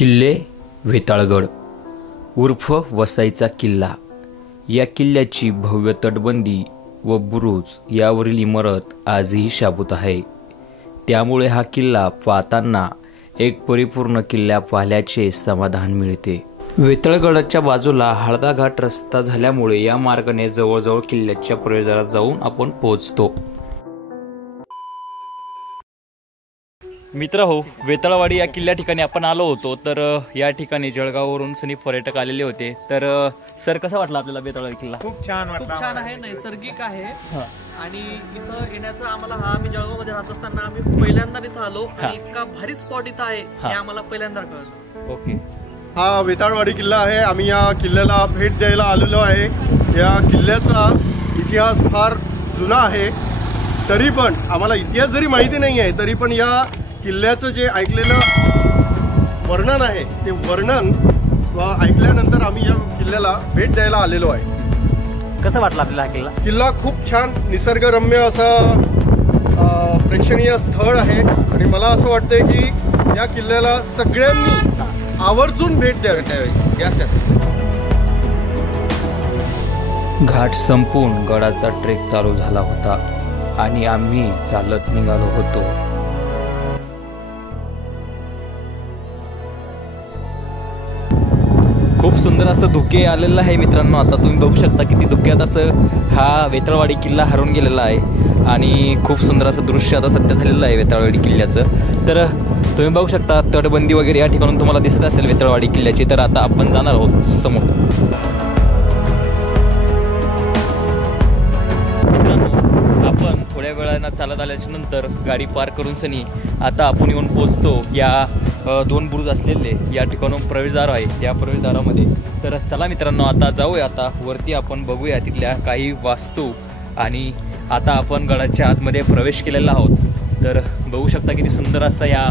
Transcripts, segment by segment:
किल्ले वेताळगड उर्फ वसईचा किल्ला। या किल्ल्याची भव्य तटबंदी व बुरुज यावरील इमारत आजही शाबूत आहे। त्यामुळे हा किल्ला पाहताना एक परिपूर्ण किल्ला पाहिल्याचे समाधान मिळते। वेताळगडाच्या बाजूला हळदा घाट रस्ता झाल्यामुळे या मार्गाने जवळजवळ किल्ल्याच्या प्रवेशद्वारात जाऊन आपण पोहोचतो। मित्र हो, वेताळवाडी या किल्ल्या ठिकाणी आपण आलो होतो। तर या ठिकाणी जळगाववरून सनी पर्यटक आलेले होते। तर सर, कसा वाटला आपल्याला वेताळवाडी किल्ला? खूप छान वाटला। खूप छान आहे, नैसर्गिक आहे आणि इथं येण्याचं आम्हाला आम्ही जळगावमध्ये राहत असताना आम्ही पहिल्यांदा इथं आलो आणि इतका भारी स्पॉट इथं आहे हे आम्हाला पहिल्यांदा कळलं। ओके, हा वेताळवाडी किल्ला आहे। आम्ही या किल्ल्याला भेट द्यायला आलेलो आहे। या किल्ल्याचा इतिहास फार जुना आहे, तरी पण आम्हाला इतिहास जरी माहिती नाही आहे तरी पण या किल्ल्याचं जे ऐकलेलं वर्णन आहे ते वर्णन ऐकल्यानंतर आम्ही या किल्ल्याला भेट द्यायला आलेलो आहे। कसा वाटला आपल्याला हा किल्ला? किल्ला खूप छान निसर्गरम्य असं प्रेक्षणीय स्थळ आहे आणि मला असं वाटतंय की या किल्ल्याला सगळ्यांनी आवर्जून भेट द्यावी। घाट संपून गडाचा ट्रेक चालू झाला होता आणि आम्ही चालत निघालो होतो। खूप सुंदर असं धुके आलेलं आहे मित्रांनो। आता तुम्ही बघू शकता किती धुक्यात असं हा वेताळवाडी किल्ला हरवून गेलेला आहे आणि खूप सुंदर असं दृश्य आता सध्या झालेलं आहे वेताळवाडी किल्ल्याचं। तर तुम्ही बघू शकता तटबंदी वगैरे या ठिकाणून तुम्हाला दिसत असेल वेताळवाडी किल्ल्याची। तर आता आपण जाणार आहोत समोर। आपण थोड्या वेळानं चालत आल्याच्या नंतर गाडी पार्क करून सनी आता आपण येऊन पोहोचतो या दोन बुरुज असलेले या ठिकाणून प्रवेशद्वार आहे, त्या प्रवेशद्वारामध्ये। तर चला मित्रांनो, आता जाऊया, आता वरती आपण बघूया तिथल्या काही वास्तू। आणि आता आपण गडाच्या आतमध्ये प्रवेश केलेला आहोत। तर बघू शकता किती सुंदर असं या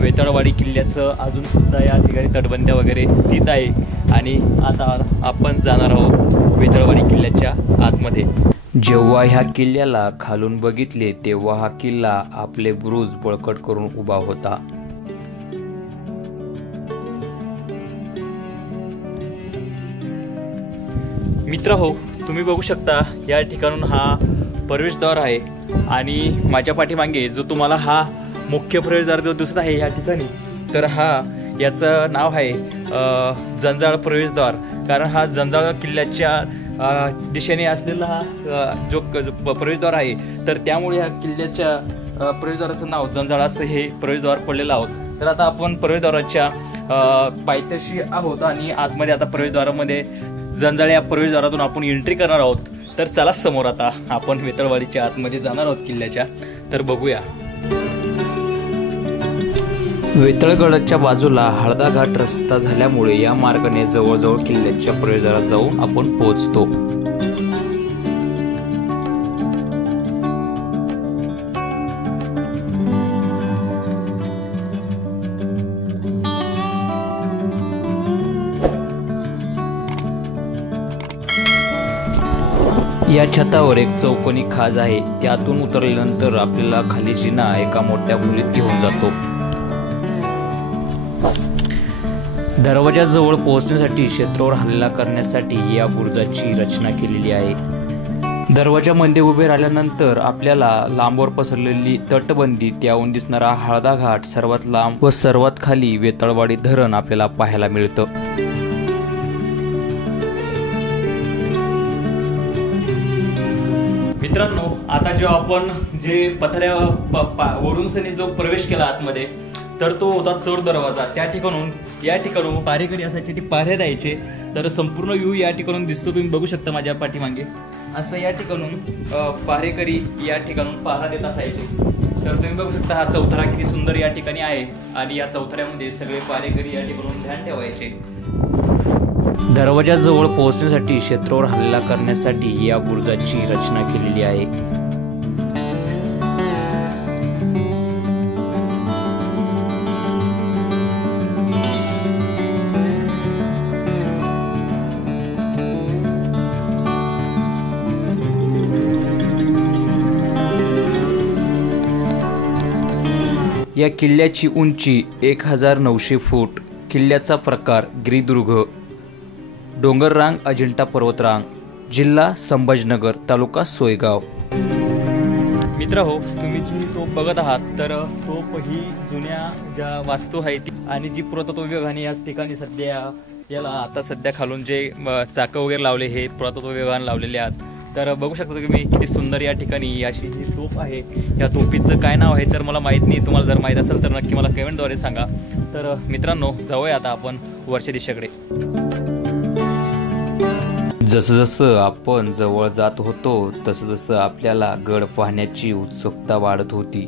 वेताळवाडी किल्ल्याचं अजून सुद्धा या ठिकाणी तटबंद्या वगैरे स्थित आहे। आणि आता आपण जाणार आहोत वेताळवाडी किल्ल्याच्या आतमध्ये। जेव्हा ह्या किल्ल्याला खालून बघितले तेव्हा हा किल्ला आपले बुरुज बळकट करून उभा होता। मित्र हो, तुम्ही बघू शकता या ठिकाणून हा प्रवेशद्वार आहे आणि माझ्या पाठीमागे जो तुम्हाला हा मुख्य प्रवेशद्वार जो दिसत आहे या ठिकाणी, तर याचं नाव आहे जंजाळ प्रवेशद्वार। कारण हा जंजाळ किल्ल्याच्या दिशेने असलेला हा जो प्रवेशद्वार आहे, तर त्यामुळे या किल्ल्याच्या प्रवेशद्वाराचं नाव जंजाळ असं हे प्रवेशद्वार पडलेलं आहोत। तर आता आपण प्रवेशद्वाराच्या पायथ्याशी आहोत आणि आतमध्ये आता प्रवेशद्वारामध्ये जंजाळ या प्रवेशद्वारातून आपण एंट्री करणार आहोत। तर चला समोर आता आपण वेताळवाडीच्या आतमध्ये जाणार आहोत किल्ल्याच्या। तर बघूया। वेताळगडाच्या बाजूला हळदा घाट रस्ता झाल्यामुळे या मार्गाने जवळजवळ किल्ल्याच्या प्रवेशद्वारात जाऊन आपण पोहोचतो। या छतावर एक चौकोनी खाज आहे, त्यातून उतरल्यानंतर आपल्याला खाली जिना एका मोठ्या खोलीत घेऊन जातो। दरवाजाजवळ पोहोचण्यासाठी शत्रूवर हल्ला करण्यासाठी या बुरुजाची रचना केलेली आहे। दरवाजामध्ये उभे राहिल्यानंतर आपल्याला लांबवर पसरलेली तटबंदी, त्याहून दिसणारा हळदा घाट, सर्वात लांब व सर्वात खाली वेताळवाडी धरण आपल्याला पाहायला मिळतं। मित्रांनो, आता जेव्हा आपण जे पथऱ्या वरून सनी जो प्रवेश केला आतमध्ये, तर तो होता चोर दरवाजा। त्या ठिकाणून या ठिकाणून पारेकरी असायचे, ते पाऱ्या द्यायचे। तर संपूर्ण व्ह्यू या ठिकाणून दिसतो, तुम्ही बघू शकता माझ्या पाठीमागे। असं या ठिकाणून पारेकरी या ठिकाणून पारा देत असायचे। तर तुम्ही बघू शकता हा चौथरा किती सुंदर या ठिकाणी आहे आणि या चौथऱ्यामध्ये सगळे पारेकरी या ठिकाणून ध्यान ठेवायचे। दरवाजाजवळ पोहोचण्यासाठी शत्रूवर हल्ला करण्यासाठी या बुरुजाची रचना केलेली आहे। या किल्ल्याची उंची 1900 फूट किल्ल्याचा प्रकार गिरिदुर्ग, डोंगररांग अजिंठा पर्वतरांग, जिल्हा संभाजीनगर, तालुका सोयगाव. मित्रहो, तुम्ही जी तोफ बघत आहात तर तोफ ही जुन्या ज्या वास्तू आहे ती आणि जी पुरातत्व विभागाने याच ठिकाणी सध्या याला आता सध्या खालून जे चाकं वगैरे लावले हे पुरातत्व विभागाने लावलेले आहेत. तर बघू शकता तुम्ही किती सुंदर या ठिकाणी अशी ही तोफ आहे. या तोफीचं काय नाव आहे तर मला माहीत नाही. तुम्हाला जर माहीत असेल तर नक्की मला कमेंटद्वारे सांगा. तर मित्रांनो, जाऊया आता आपण वरच्या दिशेकडे. जसं जसं आपण जवळ जात होतो तसं तसं आपल्याला गड पाहण्याची उत्सुकता वाढत होती.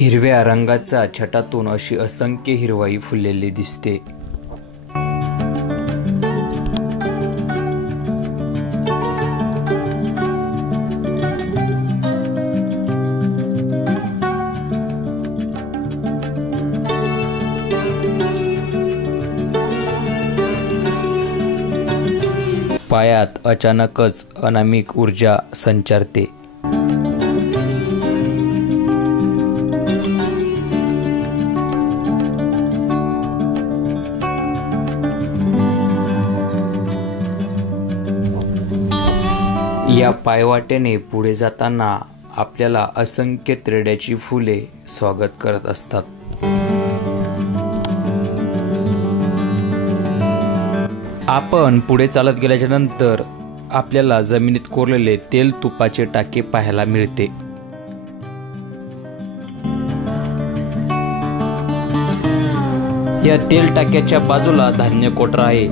हिरव्या रंगाच्या छटातून अशी असंख्य हिरवाई फुललेली दिसते. पायात अचानकच अनामिक ऊर्जा संचारते. या पायवाटेने पुढे जाताना आपल्याला असंख्य तेरड्याची फुले स्वागत करत असतात. आपण पुढे चालत गेल्याच्या नंतर आपल्याला जमिनीत कोरलेले तेल तुपाचे टाके पाहायला मिळते. या तेल टाक्याच्या बाजूला धान्य कोठरा आहे.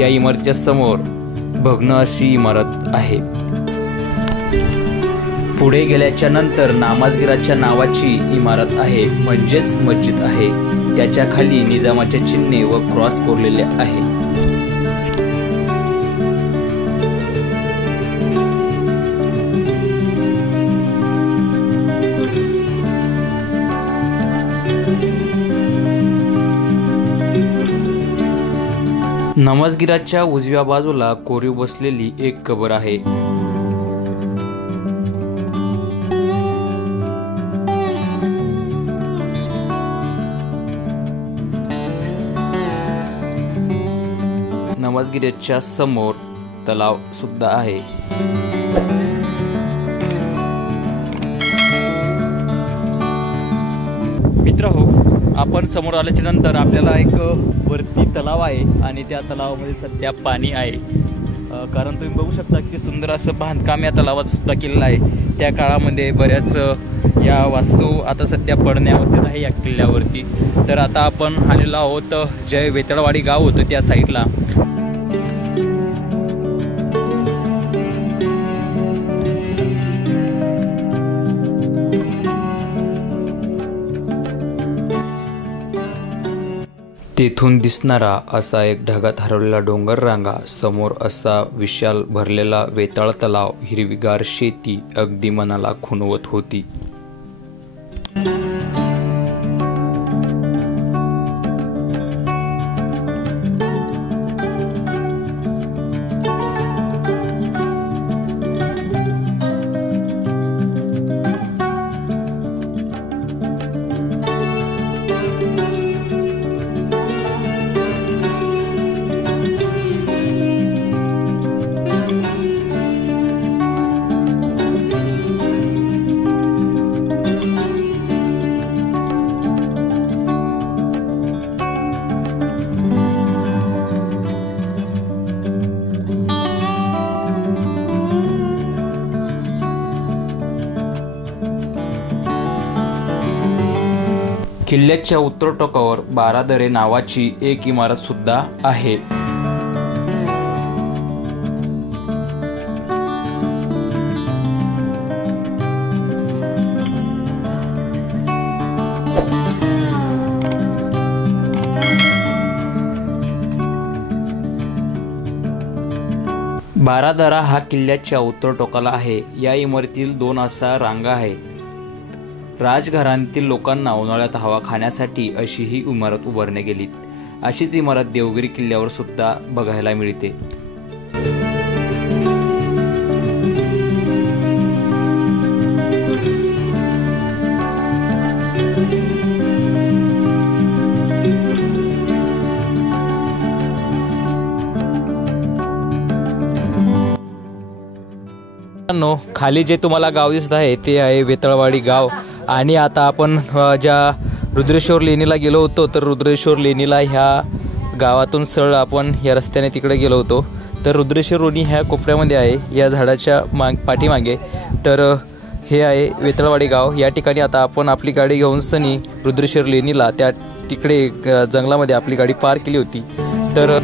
या इमारतीच्या समोर भग्न अशी इमारत आहे. पुढे गेल्याच्या नंतर नामाजगिराच्या नावाची इमारत आहे, म्हणजेच मस्जिद आहे. त्याच्या खाली निजामाचे चिन्हे व क्रॉस कोरलेले आहे. नमाजगिराच्या उजव्या बाजूला कोरीव बसलेली एक कबर आहे. नमाजगिराच्या समोर तलाव सुद्धा आहे. मित्रहो, आपण समोर आल्याच्या नंतर आपल्याला एक वरती तलाव आहे आणि त्या तलावामध्ये सध्या पाणी आहे. कारण तुम्ही बघू शकता की सुंदर असं बांधकाम या तलावात सुद्धा केलेलं आहे. त्या काळामध्ये बऱ्याच या वास्तू आता सध्या पडण्यावरती आहे या किल्ल्यावरती. तर आता आपण आलेलो आहोत जे वेताळवाडी गाव होतं त्या साईडला. तेथून दिसणारा असा एक ढगात हरवलेला डोंगर रांगा, समोर असा विशाल भरलेला वेताळ तलाव, हिरवीगार शेती अगदी मनाला खुणवत होती. किल्ल्याच्या उत्तर टोकावर बारादरे नावाची एक इमारत सुद्धा आहे. बारादरा हा किल्ल्याच्या उत्तर टोकाला आहे. या इमारतीतील 2 असा रांगा आहे. राजघराण्यातील लोकांना उन्हाळ्यात हवा खाण्यासाठी अशी ही इमारत उभारण्यात गेली. अशीच इमारत देवगिरी किल्ल्यावर सुद्धा बघायला मिळते. मित्रांनो, खाली जे तुम्हाला गाव दिसत आहे ते आहे वेतळवाडी गाव. आणि आता आपण ज्या रुद्रेश्वर लेणीला गेलो होतो, तर रुद्रेश्वर लेणीला ह्या गावातून सरळ आपण या रस्त्याने तिकडे गेलो होतो. तर रुद्रेश्वर लेणी ह्या कोपऱ्यामध्ये आहे, या झाडाच्या पाठीमागे. तर हे आहे वेतळवाडी गाव. या ठिकाणी आता आपण आपली गाडी घेऊन सनी रुद्रेश्वर लेणीला त्या तिकडे जंगलामध्ये आपली गाडी पार्क केली होती. तर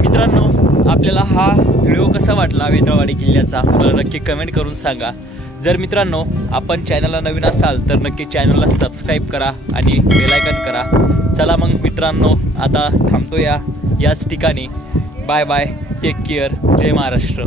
मित्रांनो, आपल्याला हा व्हिडिओ कसा वाटला वेतळवाडी किल्ल्याचा मला नक्की कमेंट करून सांगा. जर मित्रांनो आपण चॅनलला नवीन असाल तर नक्की चॅनलला सबस्क्राईब करा आणि बेल आयकॉन करा. चला मग मित्रांनो, आता थांबतो याच ठिकाणी. बाय बाय, टेक केअर, जय महाराष्ट्र.